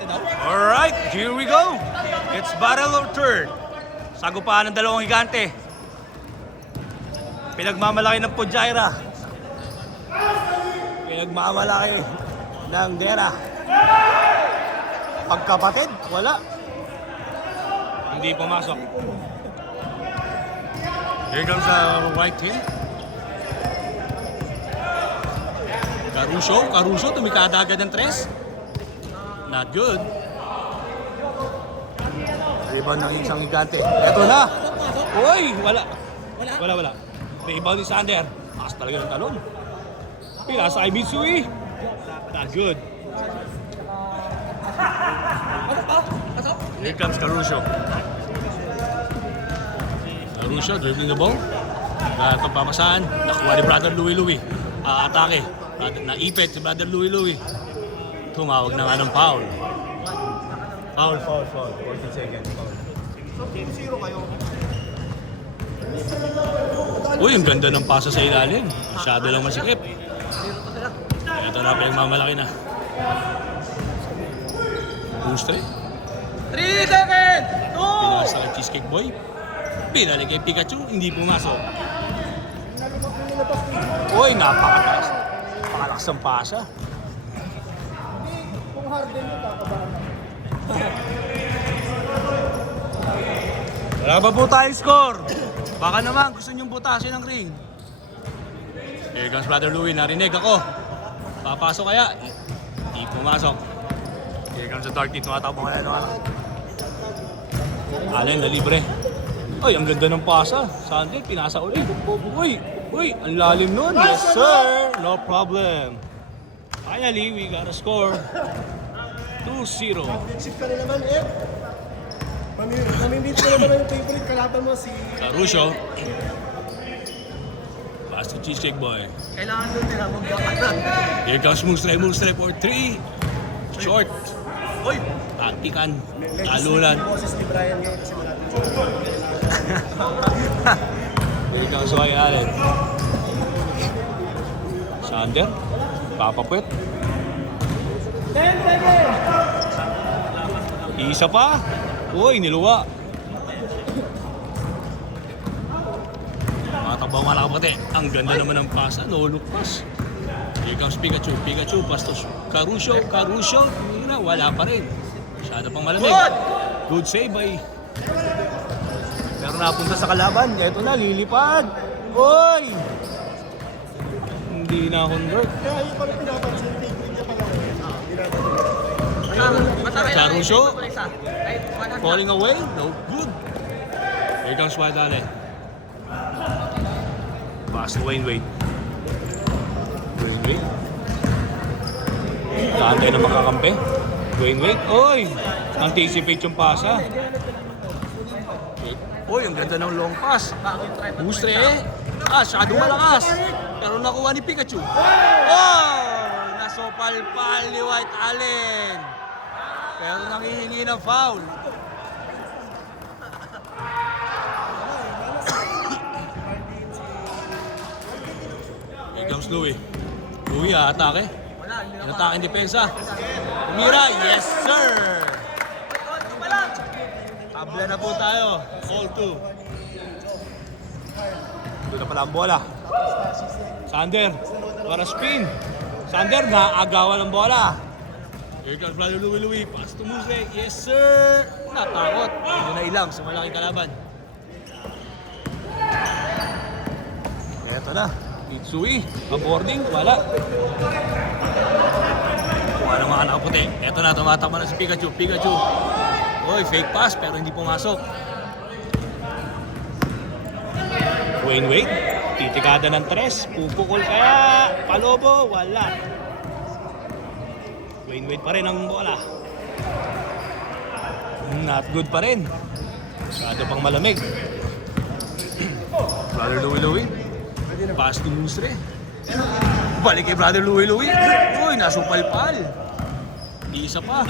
Alright, here we go. It's battle of third. Sagupaan ng dalawang higante. Pinagmamalaki ng Pujaira. Pinagmamalaki ng Dera. Pagkapatid, wala. Hindi pumasok. Here comes the right team. Caruso, tumikada agad ng tres. Not good. Rebound ng isang higante. Eto na. Uy, wala. Rebound ni Sander. Taas talaga ng talon. Pinasa kay Mitsui. Not good. Here comes Caruso. Caruso dribbling the ball. Itong pamasaan. Nakuha ni Brother Louie. Atake. Naipit si Brother Louie. Tumawag na nga ng foul. Foul. 14 seconds. So, 0 kayo. Uy, ang ganda ng pasa sa ilalim. Masyado lang masikip. Ito na pa yung mamalaki na. Booster. 3 seconds! 2! Pinasa kay Cheesecake Boy. Pinalik kay Pikachu. Hindi pumasok. Uy, napakataas. Napakalakas ang pasa. Kung Harden yun, kakabahan. Wala ba po tayong score? Baka naman gusto niyong butasin ang ring. Here comes Brother Louie. Narinig ako. Papasok kaya? Hindi pumasok. Here comes the dark team. Tumatakbo kaya naman. Allen na libre. Ay, ang ganda ng pasa. Sander, pinasa ulit. Uy, ang lalim nun. Yes, sir. No problem. Finally, we got a score. 2-0. Chip ka na naman, eh. Mamimit ka naman yung favorite kalaban mo si... Caruso. Pass to Cheesecake Boy. Kailangan doon nila magkakaroon. Here comes Moonstre for 3. Short. Uy! Taktikan. Talulan. Boses ni Brian ngayon kasi wala dito. Here comes White Allen. Sander. Papapwet. 10 seconds! Isa pa. Uy, niluwa. Matabang mga kapatid. Ang ganda naman ng pasa. No look pass. Here comes Pikachu. Pastos. Caruso. Wala pa rin. Masyado pang malamig. Good save by... Pero napunta sa kalaban. Ito na, lilipad. Uy! Hindi na convert. Kaya yung pala pinapansin, favorite niya pala. Caruso. Falling away. No good. Here comes White Allen. Pass to Wayne Wade. Taantay na makakampi. Wayne Wade. Oy! Anticipate yung pasa. Oy, ang ganda ng long pass. Bustre eh. Masyadong malakas. Pero nakuha ni Pikachu. Oh! Nasopal-pal ni White Allen. Pero nangihingi ng foul. Here comes Louie. Louie, atake. Atake ang depensa. Umira, yes sir! Tabla na po tayo. All 2. Doon na pala ang bola. Sander, para spin. Sander, naagawan ng bola. Here comes Brother Louie. Pass to Muse. Yes sir! Natakot. Hindi na ilang sa malaking kalaban. Eto na. Mitsui. Boarding. Wala. Wala mga anak puti. Eto na. Tumatama na si Pikachu. Oy, fake pass pero hindi pumasok. Wayne Wade. Titikada ng tres. Pupukol kaya. Palobo. Wala. Wayne Wade pa rin ang bola. Not good pa rin. Masyado pang malamig. Brother Louie. Pass to Mustre. Balik kay Brother Louie. Uy, nasupal-pal. Isa pa.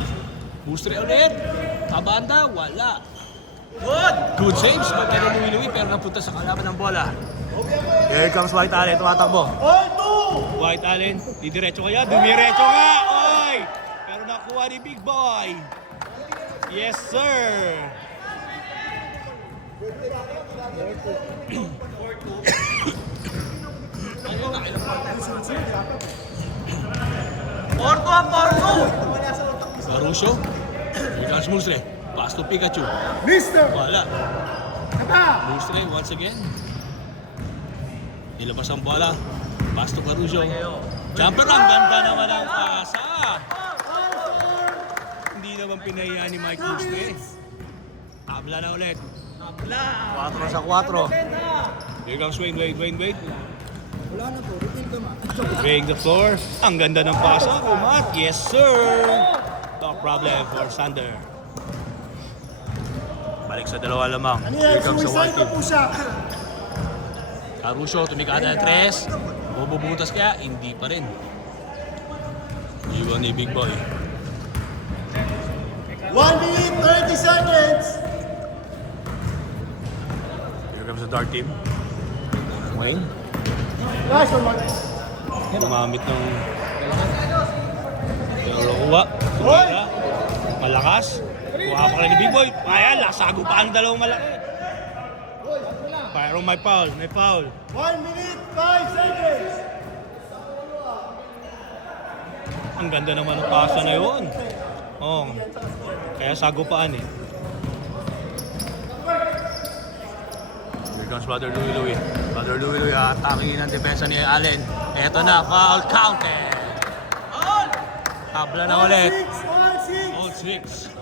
Mustre ulit. Abanda, wala. Good saves by Brother Louie pero napunta sa kalaban ng bola. Here comes White Allen. Tumatakbo. White Allen. Didiretso kaya. Dumiretso nga. Oy! Pero naku nakuha ni Big Boy. Yes, sir. Caruso. Here comes Musre. Pass to Pikachu. Mister! Wala. Kata! Musre once again. Nilabas ang bola. Pass to Caruso. Jumper ang ganda naman ang pasa. Hindi naman pinayaan ni Mike Musre. Tabla na ulit. 4 sa 4. Here comes Wayne. Wala na to, repeat naman. Break the floor. Ang ganda ng pasa. Umat. Yes, sir. No problem for Sander. Balik sa dalawa lamang. Ano Here yan? comes the white Suicide na team. po siya. Caruso, tumikada ng 3. Bububutas kaya, hindi pa rin. Iwan ni Big Boy. 1 minute, 30 seconds. Here comes the dark team. Wayne, Nice one, Mark. gumamit ng... Pero kuha. Tumira. Malakas. Kuha pa rin ni Big Boy. Ayan, lasago pa ang dalawang malaki. Pero may foul. 1 minute, 5 seconds. Ang ganda naman ng pasa na yun. Oh, kaya sagupaan eh. Here comes Brother Louie. Brother Louie, attacking ang depensa ni Allen. Eto na, foul counted. Tabla na ulit. 6, Old 6.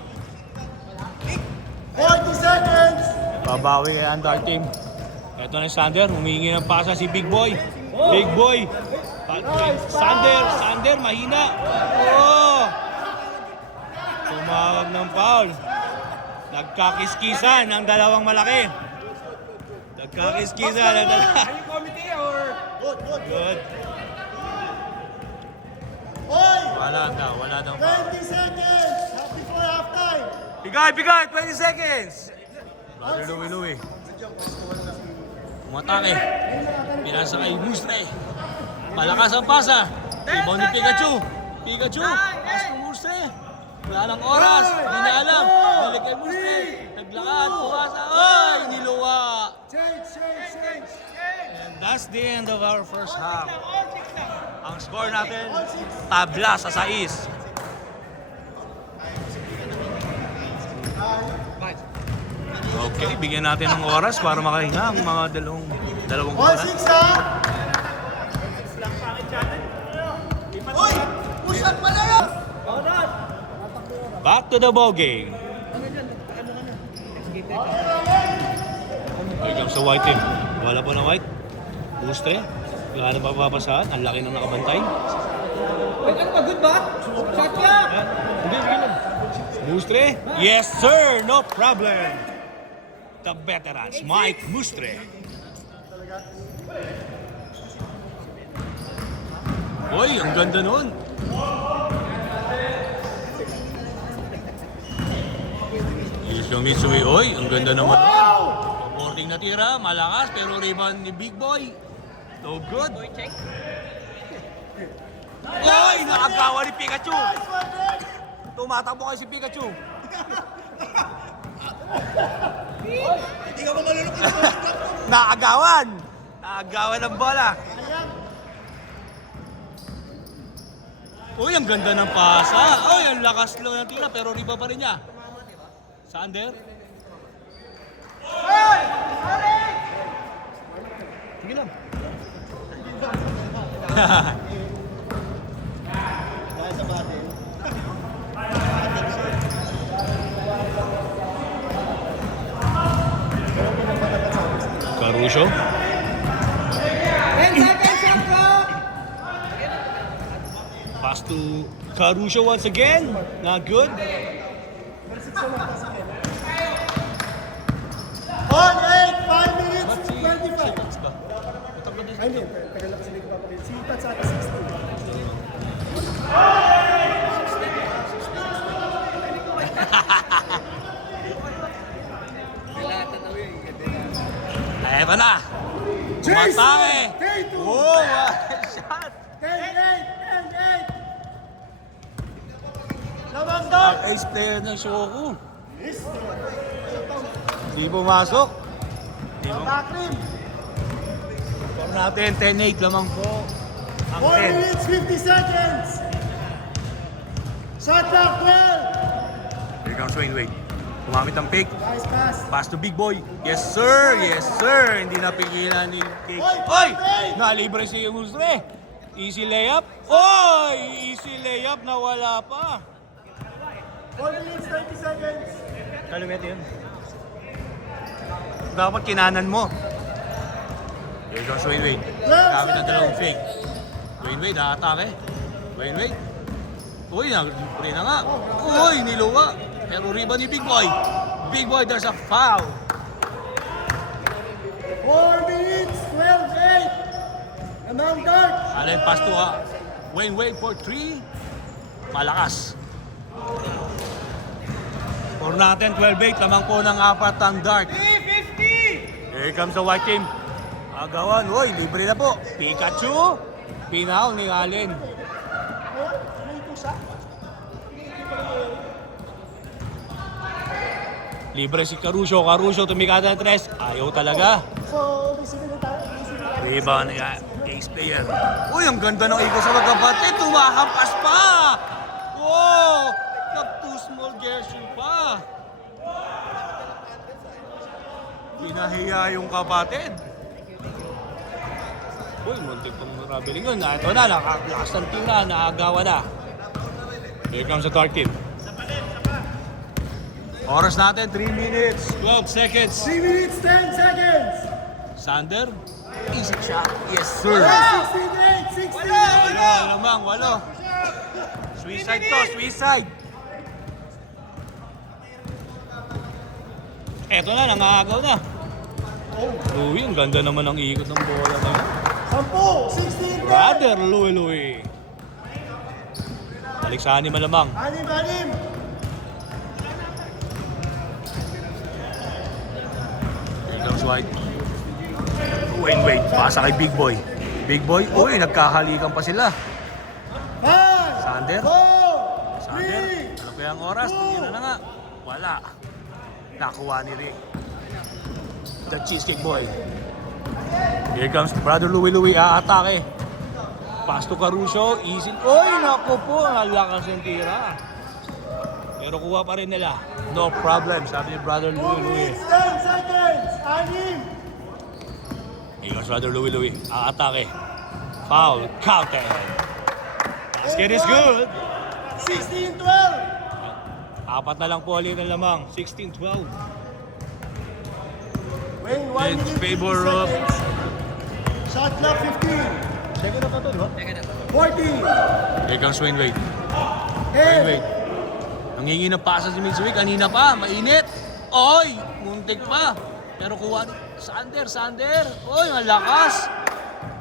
40 seconds. Babawi ang dark team. Eto na si Sander, humingi ng pasa si Big Boy. Big Boy. Sander, mahina. Oh! Tumawag ng foul. Nagkakiskisan ang dalawang malaki. Nagkakiskisan ang dalawang. Good. Hoy! Wala daw. 20 seconds. Before halftime. Bigay, 20 seconds. Brother Louie. Umatake. Pinasa kay Mustre. Malakas ang pasa. Ibaw ni Pikachu. Pass to Mustre. Wala ng oras. Hindi niya alam. Balik kay Mustre. Naglakad. Pumasa. Ay! Niluwa. Change. And that's the end of our first half. Ang score natin, tabla sa 6. Okay, bigyan natin ng oras para makahinga ang mga dalawang All oras. 6 ha? Hoy! Push up pala yan! Back to the ball game. Here comes the white team. Wala po ng white. Mustre. Wala na papapasahan. Ang laki ng nakabantay. Ano ba? Good ba? Shot niya! Sige lang. Mustre? Yes, sir! No problem. The veterans, Mike Mustre. Uy, ang ganda nun. Yusho Mitsui, oy, ang ganda naman. Boarding na tira, malakas, pero rebound ni Big Boy. No good. Oy, nakagawa ni Pikachu. Tumatakbo kayo si Pikachu. Hindi ka ba malulukot? Nakagawan ng bola. Uy, ang ganda ng pasa. Uy, ang lakas lang ng tira, pero riba pa rin niya. Sander. Sige lang. Caruso. 10 seconds, shot clock! Pass to Caruso once again. Not good. On 8, 5 minutes, Ba't si 25. Seconds ba? Ay, hindi. Tagal na kasi hindi ko papalit. Si Tats ata 60. Eto na. Tumatake. K2. Oh, what a shot. 10, 8, 10, 8. ang ace player ng Shoku. Hindi pumasok. Hindi mo. Score natin, 10-8 lamang po. Ang 4 10. minutes, 50 seconds. Shot clock, 12. Here comes Wayne Wade. Kumamit ang pick. Nice pass. Pass to Big Boy. Yes, sir. Yes, sir. Hindi napigilan ni Big. Oy! Nalibre si Musre. Easy layup. Oy! Easy layup na wala pa. 4 minutes, 30 seconds. Kalumet yun. Dapat kinanan mo. Here comes Wayne Wade. Gamit ang dalawang fake. Wayne Wade, atake. Wayne Wade. Uy, pre na nga. Uy, niluwa. Pero riba ni Big Boy. Big Boy, there's a foul. 4 minutes, 12-8. Among Dark. Allen pass to Wayne Wade for 3. Malakas. Score natin, 12-8. Lamang po ng apat ang Dark. 350! Here comes the white team. Agawan. Uy, libre na po. Pikachu. Pinaw ni Allen. Libre si Caruso. Caruso tumikada ng tres. Ayaw talaga. So, basically tayo. Rebound ni ace player. Uy, ang ganda ng ikot sa magkapatid. Tumahampas pa. Wow! Nag-too small gesture pa. Pinahiya yung kapatid. Uy, muntik pang traveling yun. Ito na, nakalakas ng team na, naagawa na. Here comes the Dark team. Oras natin, 3 minutes, 12 seconds. 3 minutes, 10 seconds. Sander, easy shot. Yes, sir. 16-8, 16-8. Walo lamang, walo. Suicide to, suicide. Eto na, nangagaw na. Louie, ang ganda naman ang ikot ng bola na yun. 10, 16-10. Brother Louie. Balik sa anim malamang. Anim. Here comes White. Wait. Pasa kay Big Boy. Big Boy, uy, nagkahalikan pa sila. 5, Sander. 4, Sander, 3. ano kaya ang oras? Tingnan na nga. Wala. Nakuha ni Rick. The Cheesecake Boy. Here comes Brother Louie. Aatake. Pass to Caruso. Easy. Uy, naku po. Ang lakas ng tira. Pero kuha pa rin nila. No problem, sabi ni Brother 2 Louie. minutes, 10 seconds. Anim. Here comes Brother Louie. Aatake. Foul. Counted. Basket is good. 16-12. Apat na lang po ulit ng lamang. 16-12. Wayne, 1 In minute, favor 50 of- seconds. Shot clock, 15. Second na pa to, di ba? 14. Here comes Wayne Wade. Wayne 10. Wade. Nangingi ng pasa si Mitsubishi. Kanina pa. Mainit. Oy! Muntik pa. Pero kuha ni Sander. Oy, malakas.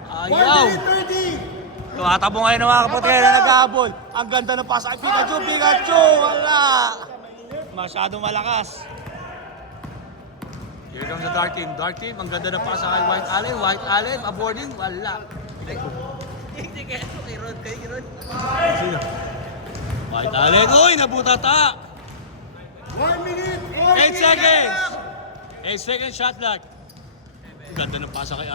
1 Ayaw. minute, 30. Tumatabo ngayon ng mga kapatid na nag-aabol. Ang ganda ng pasa kay Pikachu. Wala. Masyadong malakas. Here comes the Dark Team. Ang ganda ng pasa kay White Allen. Aboarding. Wala. Sino? White Allen. Uy, nabutata. 1 minute, 8 40 seconds. 8 seconds shot clock. Ang ganda ng pasa kay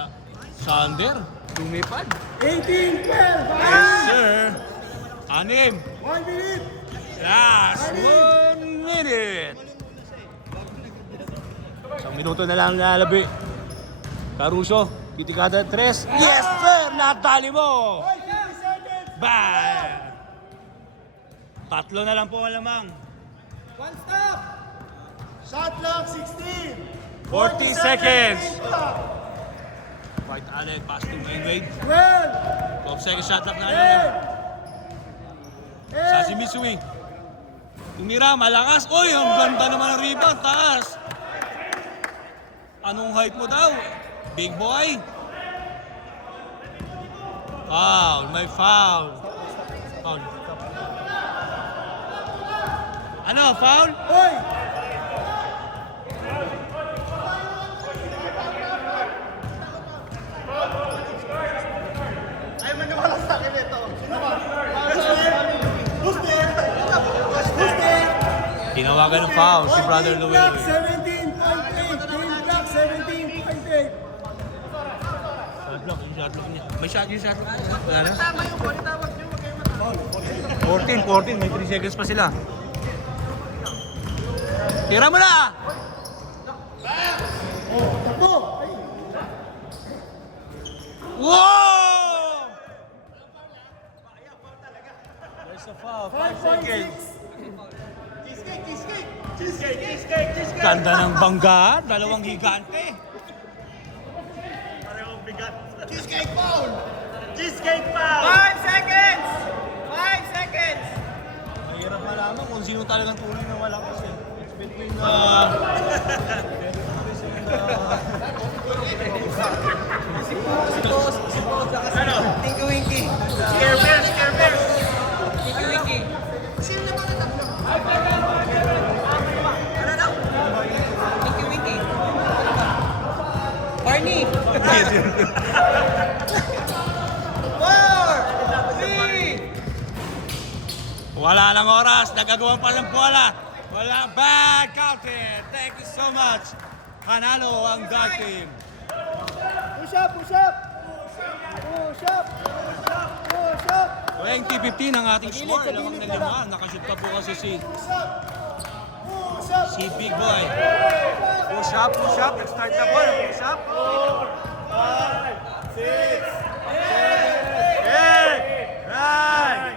Sander. Lumipad. 18-12. Yes, sir. Anim. 1 minute. Last 1 minute. Isang minuto na lang nalabi. Caruso, titikada 3. Yes, sir! Natali mo! 50 seconds. Bang! Tatlo na lang po ang lamang. One stop! Shot clock, 16. 40 seconds. White Allen, pass to Wayne Wade. 12. 12 seconds shot clock na lang. 10. Sa si Mitsui. Tumira, malakas. Uy, ang ganda naman ng rebound. Taas. Anong height mo daw? Big boy? Foul. May foul. Foul. Ano, foul? Hoy! Ay, maniwala sa akin ito. Sino ba? Who's there? Who's there? Tinawagan ng foul si Brother Game Louie clock, Louie. 17.8. Game clock, 17.8. Shot block, yung shot block niya. May shot yung shot block. Wala na. Tama yung ball, tawag nyo. 14, may 3 seconds pa sila. Tira mo na! Tapo. Wow! There's a foul. 5 seconds. 5.6. Ganda ng bangga. Dalawang higante. Cheesecake foul! Cheesecake foul! 5 seconds! 5 seconds! Mahirap malaman kung sino talagang tunay na wala kasi. It's between Tinky Winky! Scare Bears! Scare Bears! Tinky Winky! Sino naman ang tatlo? Ano daw? Tinky Winky! Barney! 4! 3! Wala lang oras. Nagagawa pa ng bola. Wala. Bad counted. Thank you so much. Panalo ang Dark Team. Push up, push up. Push up. Push up. 20-15 ang ating score. Lamang na 5. Nakashoot pa po kasi Push up. Push up. si Big Boy. Push up, push up. Let's start the ball. Push up. 4, 5, 6, 7, 8, 9,